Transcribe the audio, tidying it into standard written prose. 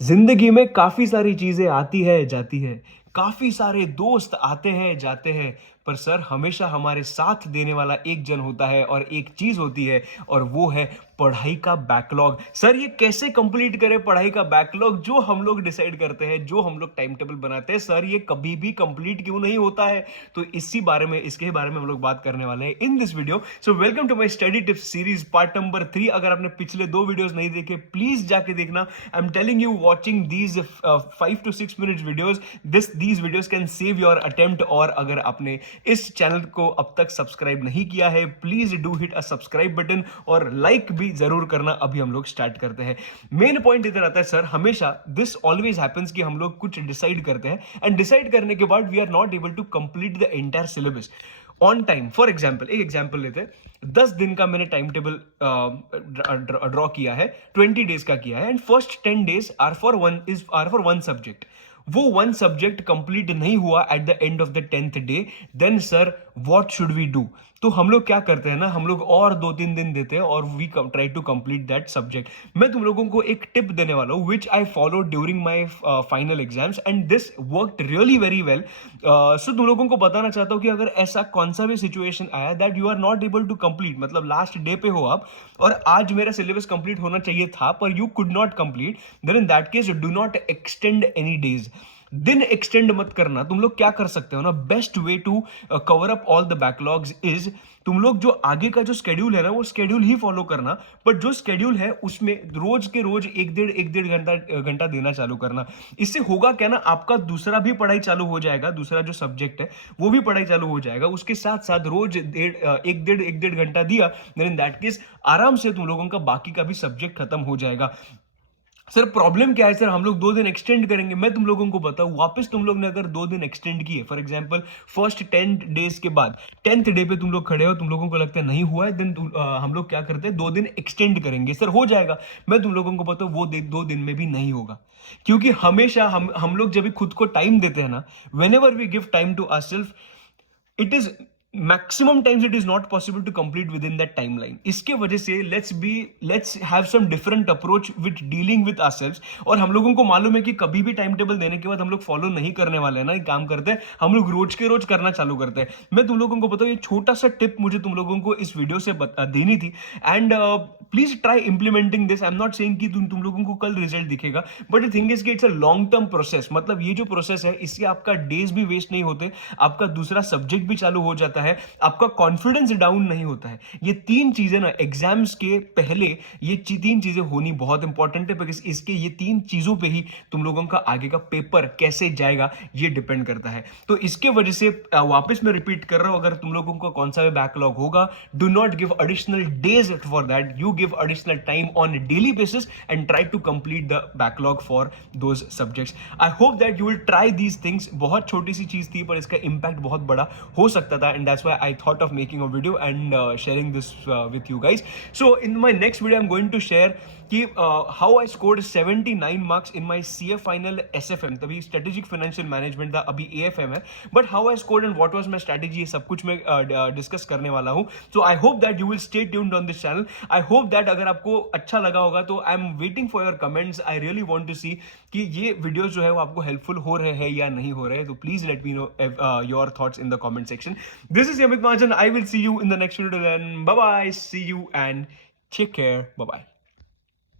जिंदगी में काफी सारी चीजें आती है जाती है। काफी सारे दोस्त आते हैं जाते हैं। पर सर हमेशा हमारे साथ देने वाला एक जन होता है और एक चीज होती है और वो है पढ़ाई का बैकलॉग। सर ये कैसे कंप्लीट करें पढ़ाई का बैकलॉग जो हम लोग डिसाइड करते हैं, जो हम लोग टाइम टेबल बनाते हैं, सर ये कभी भी कंप्लीट क्यों नहीं होता है? तो इसके बारे में हम लोग बात करने वाले हैं in this video. So welcome to my study tips series part number 3। अगर आपने पिछले 2 वीडियोस नहीं देखे प्लीज जाके देखना। I am telling you, watching these 5 to 6 minutes videos, these videos can save your attempt। और अगर आपने इस चैनल को अब तक सब्सक्राइब नहीं किया है please do hit a subscribe button और लाइक भी जरूर करना। अभी हम लोग स्टार्ट करते हैं। मेन पॉइंट इधर आता है सर, हमेशा दिस ऑलवेज हैपेंस कि हम लोग कुछ डिसाइड करते हैं एंड डिसाइड करने के बाद we are not able to complete the entire syllabus on time. For example, एक एग्जाम्पल लेते हैं। 10 दिन का मैंने टाइम टेबल ड्रॉ किया है, 20 डेज का किया है and first 10 days are for one subject. वो वन सब्जेक्ट कंप्लीट नहीं हुआ at the end of the 10th day, then sir what should we do? तो हम लोग क्या करते हैं ना, हम लोग और 2-3 दिन देते हैं और we try to complete that subject. मैं तुम लोगों को एक टिप देने वाला हूँ which I follow during my final exams and this worked really very well. So तुम लोगों को बताना चाहता हूँ कि अगर ऐसा कौन सा भी सिचुएशन आया that you are not able to complete, मतलब लास्ट डे पे हो आप और आज मेरा सिलेबस कंप्लीट होना चाहिए था पर you could not complete, then in that case do not extend any days. दिन एक्सटेंड मत करना। तुम लोग क्या कर सकते हो ना, best way to cover up all the backlogs is तुम लोग जो आगे का जो स्केड्यूल है ना वो स्केड्यूल ही फॉलो करना, बट जो स्केड्यूल है उसमें रोज के रोज एक डेढ़ घंटा देना चालू करना। इससे होगा क्या ना, आपका दूसरा भी पढ़ाई चालू हो जाएगा, दूसरा जो सब्जेक्ट है वो भी पढ़ाई चालू हो जाएगा। उसके साथ साथ रोज एक डेढ़ घंटा दिया, देन इन दैट केस आराम से तुम लोगों का बाकी का भी सब्जेक्ट खत्म हो जाएगा। सर प्रॉब्लम क्या है सर, हम लोग 2 दिन एक्सटेंड करेंगे। मैं तुम लोगों को बताऊं, वापस तुम लोग ने अगर 2 दिन एक्सटेंड किए, फॉर एग्जांपल फर्स्ट 10 डेज के बाद 10th डे पे तुम लोग खड़े हो, तुम लोगों को लगता है नहीं हुआ है, देन हम लोग क्या करते हैं 2 दिन एक्सटेंड करेंगे। सर हो जाएगा। मैं तुम लोगों को बताऊं वो 2 दिन में भी नहीं होगा, क्योंकि हमेशा हम लोग जब भी खुद को टाइम देते हैं ना, whenever we give time to ourselves, it is maximum times it is not possible to complete within that timeline. इसके वजह से let's have some different approach with dealing with ourselves. और हम लोगों को मालूम है कि कभी भी टाइम टेबल देने के बाद हम लोग फॉलो नहीं करने वाले हैं ना, एक काम करते हैं हम लोग रोज के रोज करना चालू करते हैं। मैं तुम लोगों को बताऊं, ये छोटा सा टिप मुझे तुम लोगों को इस वीडियो से देनी थी and please try implementing this. I am not saying कि तुम लोगों को कल रिजल्ट दिखेगा, बट द थिंग इज कि it's a long term process. मतलब ये जो प्रोसेस है इससे आपका डेज भी वेस्ट नहीं होते, आपका दूसरा सब्जेक्ट भी चालू हो जाता है, आपका कॉन्फिडेंस डाउन नहीं होता है। ये 3 चीजें ना एग्जाम्स के पहले, ये 3 चीजें होनी बहुत इंपॉर्टेंट है, बिकॉज इसके ये 3 चीजों पे ही तुम लोगों का आगे का पेपर कैसे जाएगा ये डिपेंड करता है। तो इसके वजह से वापस मैं रिपीट कर रहा हूं, अगर तुम लोगों का कौन सा भी बैकलॉग होगा, do not give additional days for that, you give additional time on daily basis and try to complete the backlog for those subjects. I hope that you will try these things. बहुत छोटी सी चीज थी पर इसका impact बहुत बड़ा हो सकता था, and that's why I thought of making a video and sharing this with you guys. So in my next video I'm going to share कि how I scored 79 marks in my CA final SFM, तभी strategic financial management था, अभी AFM है, but how I scored and what was my strategy, ये सब कुछ मैं discuss करने वाला हूँ। So I hope that you will stay tuned on this channel. I hope that अगर आपको अच्छा लगा होगा तो I am waiting for your comments. I really want to see कि ये वीडियो जो है वो आपको हेल्पफुल हो रहे हैं या नहीं हो रहे, तो please let me know your thoughts in the comment section. This is Amit Mahajan, I will see you in the next video, and bye bye, see you and take care, bye bye.